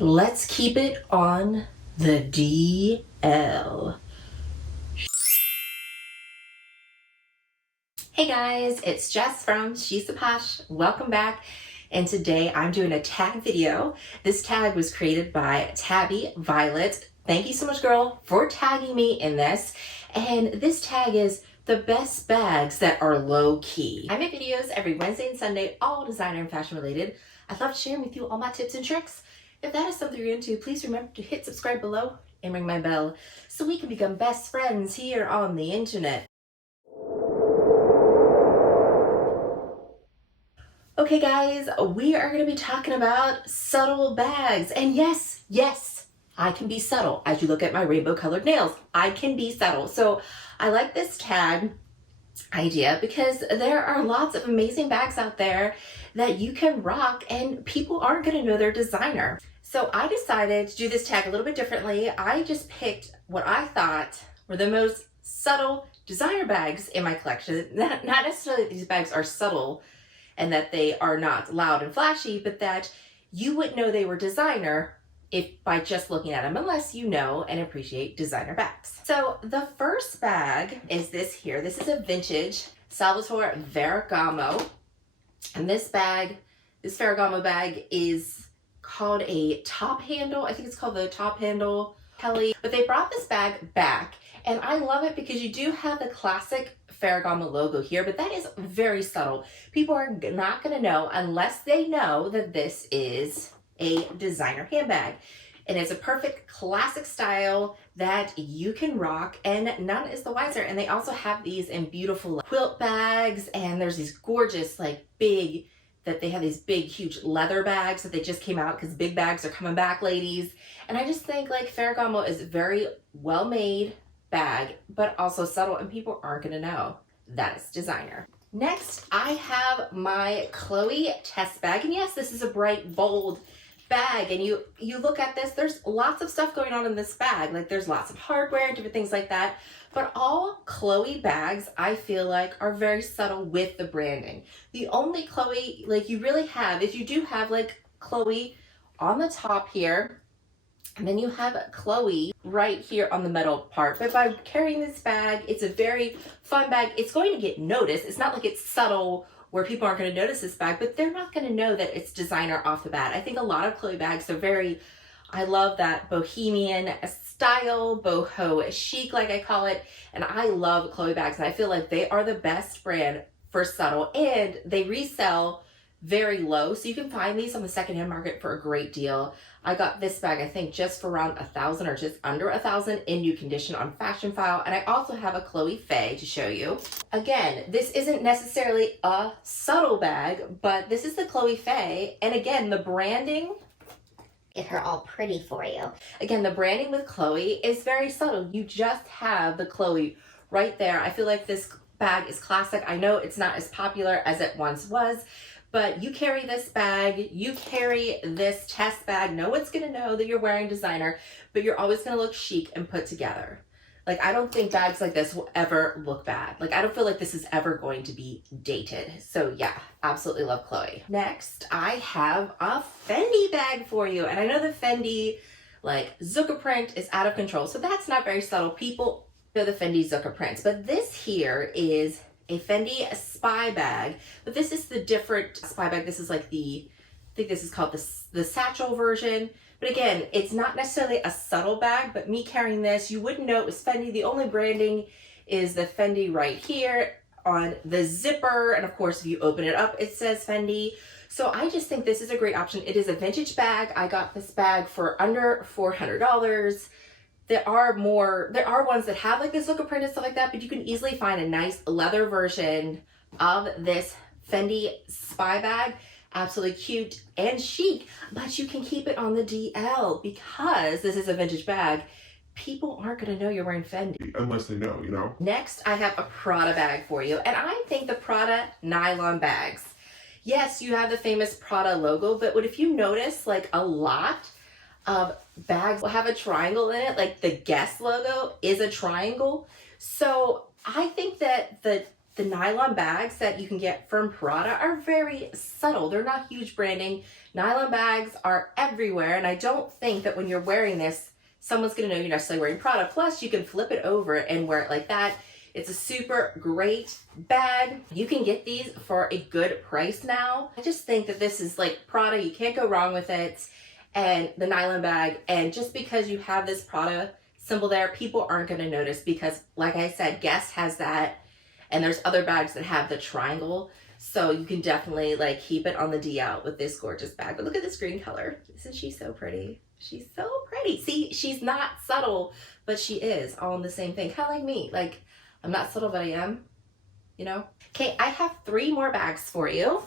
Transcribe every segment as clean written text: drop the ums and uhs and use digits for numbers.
Let's keep it on the DL. Hey guys, it's Jess from Shestheposh. Welcome back. And today I'm doing a tag video. This tag was created by Tabby Violet. Thank you so much, girl, for tagging me in this. And this tag is the best bags that are low key. I make videos every Wednesday and Sunday, all designer and fashion related. I love sharing with you all my tips and tricks. If that is something you're into, please remember to hit subscribe below and ring my bell so we can become best friends here on the internet. Okay guys, we are going to be talking about subtle bags. And yes, I can be subtle. As you look at my rainbow colored nails, I can be subtle. So I like this tag idea because there are lots of amazing bags out there that you can rock and people aren't going to know they're designer. So I decided to do this tag a little bit differently. I just picked what I thought were the most subtle designer bags in my collection. Not necessarily that these bags are subtle and that they are not loud and flashy, but that you wouldn't know they were designer by just looking at them, unless you know and appreciate designer bags. So the first bag is this here. This is a vintage Salvatore Ferragamo. And this Ferragamo bag is called a top handle. I think it's called the top handle Kelly. But they brought this bag back and I love it because you do have the classic Ferragamo logo here, but that is very subtle. People are not going to know unless they know that this is a designer handbag. And it's a perfect classic style that you can rock and none is the wiser. And they also have these in beautiful quilt bags, and there's these gorgeous they have these big huge leather bags that they just came out because big bags are coming back, ladies. And I just think Ferragamo is a very well made bag, but also subtle, and people aren't going to know that it's designer. Next, I have my Chloe test bag, and yes, this is a bright, bold bag, and you look at this, there's lots of stuff going on in this bag. There's lots of hardware and different things like that, but all Chloe bags I feel are very subtle with the branding. The only Chloe you really have is you do have Chloe on the top here, and then you have Chloe right here on the metal part. But by carrying this bag, it's a very fun bag. It's going to get noticed. It's not like it's subtle where people aren't going to notice this bag, but they're not going to know that it's designer off the bat. I think a lot of Chloe bags are I love that bohemian style, boho chic, like I call it. And I love Chloe bags. And I feel like they are the best brand for subtle, and they resell very low. So you can find these on the secondhand market for a great deal. I got this bag, I think, just for around $1,000 or just under $1,000 in new condition on Fashion File. And I also have a Chloe Faye to show you. Again, this isn't necessarily a subtle bag, but this is the Chloe Faye. And again, the branding, get her all pretty for you. Again, the branding with Chloe is very subtle. You just have the Chloe right there. I feel like this bag is classic. I know it's not as popular as it once was, but you carry this bag, you carry this test bag, no one's gonna know that you're wearing designer, but you're always gonna look chic and put together. I don't think bags like this will ever look bad. I don't feel like this is ever going to be dated. So yeah, absolutely love Chloe. Next, I have a Fendi bag for you. And I know the Fendi, Zucca print is out of control. So that's not very subtle. People know the Fendi Zucca prints, but this here is a Fendi spy bag, but this is the different spy bag. This is I think this is called the satchel version. But again, it's not necessarily a subtle bag, but me carrying this, you wouldn't know it was Fendi. The only branding is the Fendi right here on the zipper. And of course, if you open it up, it says Fendi. So I just think this is a great option. It is a vintage bag. I got this bag for under $400. There are ones that have this Zucca print and stuff like that, but you can easily find a nice leather version of this Fendi spy bag. Absolutely cute and chic, but you can keep it on the DL because this is a vintage bag. People aren't going to know you're wearing Fendi. Unless they know, you know. Next, I have a Prada bag for you, and I think the Prada nylon bags. Yes, you have the famous Prada logo, but what if you notice a lot of bags will have a triangle in it, the Guess logo is a triangle. So I think that the The nylon bags that you can get from Prada are very subtle. They're not huge branding. Nylon bags are everywhere, and I don't think that when you're wearing this, someone's gonna know you're necessarily wearing Prada. Plus, you can flip it over and wear it like that. It's a super great bag. You can get these for a good price now. I just think that this is like Prada. You can't go wrong with it. And the nylon bag, and just because you have this Prada symbol there, people aren't gonna notice because, like I said, Guess has that. And there's other bags that have the triangle. So you can definitely like keep it on the DL with this gorgeous bag. But look at this green color. Isn't she so pretty? She's so pretty. See, she's not subtle, but she is all in the same thing. Kind of like me. Like, I'm not subtle, but I am, you know? Okay, I have 3 more bags for you.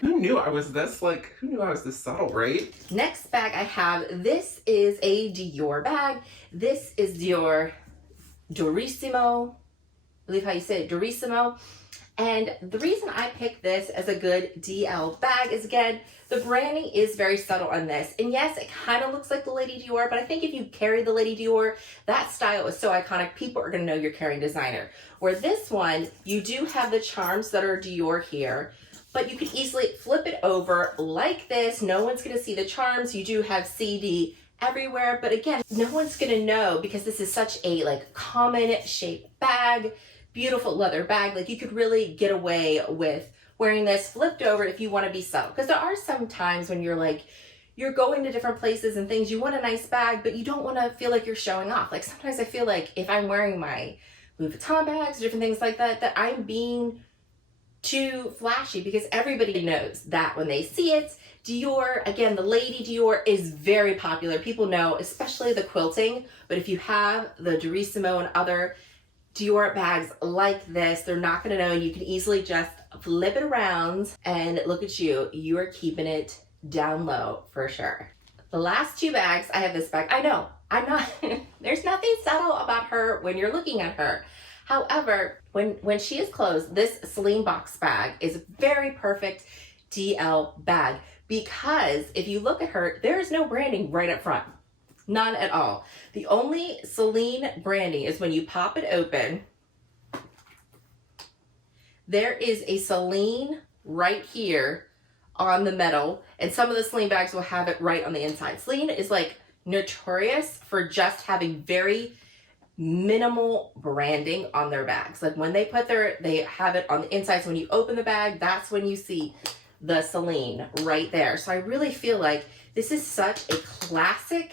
Who knew I was this subtle, right? Next bag I have, this is a Dior bag. This is Dior Durissimo. I believe how you say it, Durissimo. And the reason I picked this as a good DL bag is, again, the branding is very subtle on this. And yes, it kind of looks like the Lady Dior, but I think if you carry the Lady Dior, that style is so iconic, people are going to know you're carrying designer. Where this one, you do have the charms that are Dior here, but you can easily flip it over like this. No one's going to see the charms. You do have CD everywhere, but again, no one's going to know because this is such a like common shaped bag. Beautiful leather bag. Like, you could really get away with wearing this flipped over if you want to be subtle. Because there are some times when you're like, you're going to different places and things, you want a nice bag, but you don't want to feel like you're showing off. Like, sometimes I feel like if I'm wearing my Louis Vuitton bags, different things like that, that I'm being too flashy because everybody knows that when they see it. Dior, again, the Lady Dior is very popular. People know, especially the quilting, but if you have the Durissimo and other Dior bags like this, they're not going to know. You can easily just flip it around and look at you. You are keeping it down low for sure. The last 2 bags, I have this bag. I know, I'm not, there's nothing subtle about her when you're looking at her. However, when she is closed, this Saline box bag is a very perfect DL bag because if you look at her, there is no branding right up front. None at all. The only Saline branding is when you pop it open. There is a Saline right here on the metal, and some of the Saline bags will have it right on the inside. Saline is like notorious for just having very minimal branding on their bags. Like when they have it on the inside, so when you open the bag, that's when you see the Saline right there. So I really feel like this is such a classic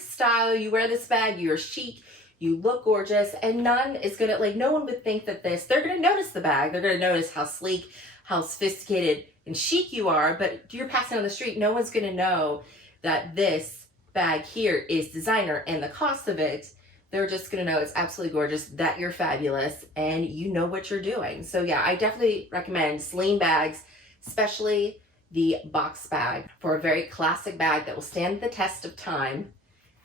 style. You wear this bag, you're chic, you look gorgeous, and no one would think that they're gonna notice the bag. They're gonna notice how sleek, how sophisticated and chic you are, but you're passing on the street, no one's gonna know that this bag here is designer and the cost of it. They're just gonna know it's absolutely gorgeous, that you're fabulous, and you know what you're doing. So yeah, I definitely recommend Saline bags, especially the box bag, for a very classic bag that will stand the test of time,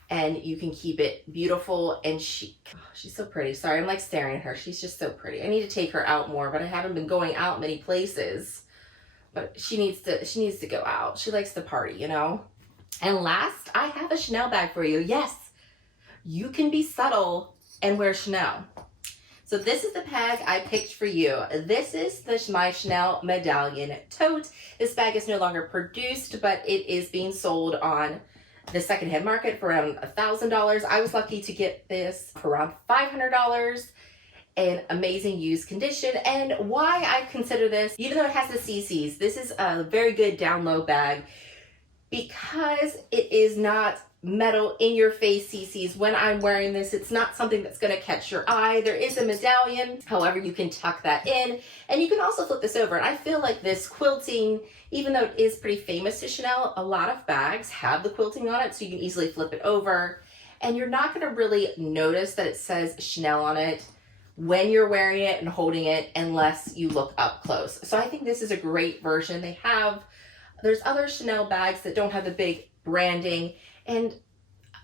and you can keep it beautiful and chic. Oh, she's so pretty. Sorry, I'm like staring at her. She's just so pretty. I need to take her out more, but I haven't been going out many places. But she needs to go out. She likes to party, you know? And last, I have a Chanel bag for you. Yes, you can be subtle and wear Chanel. So this is the bag I picked for you. This is my Chanel Medallion Tote. This bag is no longer produced, but it is being sold on the secondhand market for around $1,000. I was lucky to get this for around $500 in amazing used condition. And why I consider this, even though it has the CCs, this is a very good down low bag because it is not metal in your face CCs. When I'm wearing this, it's not something that's going to catch your eye. There is a medallion, however you can tuck that in, and you can also flip this over. And I feel like this quilting, even though it is pretty famous to Chanel, a lot of bags have the quilting on it, so you can easily flip it over, and you're not going to really notice that it says Chanel on it when you're wearing it and holding it unless you look up close. So I think this is a great version. There's other Chanel bags that don't have the big branding, and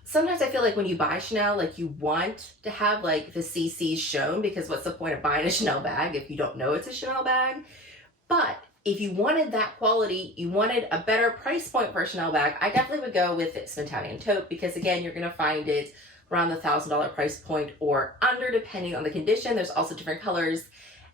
sometimes I feel like when you buy Chanel, like you want to have like the CCs shown, because what's the point of buying a Chanel bag if you don't know it's a Chanel bag? But if you wanted that quality, you wanted a better price point for a Chanel bag, I definitely would go with this Medallion Tote, because again, you're going to find it around the $1,000 price point or under, depending on the condition. There's also different colors.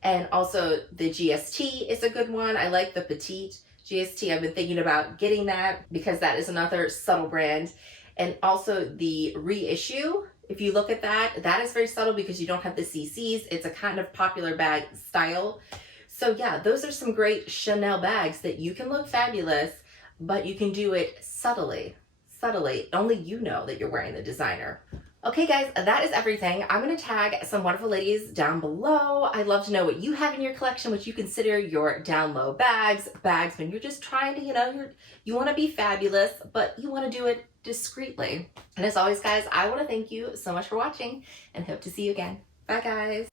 And also the GST is a good one. I like the petite GST. I've been thinking about getting that because that is another subtle brand. And also the reissue. If you look at that, that is very subtle because you don't have the CCs. It's a kind of popular bag style. So yeah, those are some great Chanel bags that you can look fabulous, but you can do it subtly. Subtly. Only you know that you're wearing the designer. Okay guys, that is everything. I'm going to tag some wonderful ladies down below. I'd love to know what you have in your collection, what you consider your down low bags when you're just trying to, you want to be fabulous, but you want to do it discreetly. And as always guys, I want to thank you so much for watching and hope to see you again. Bye guys.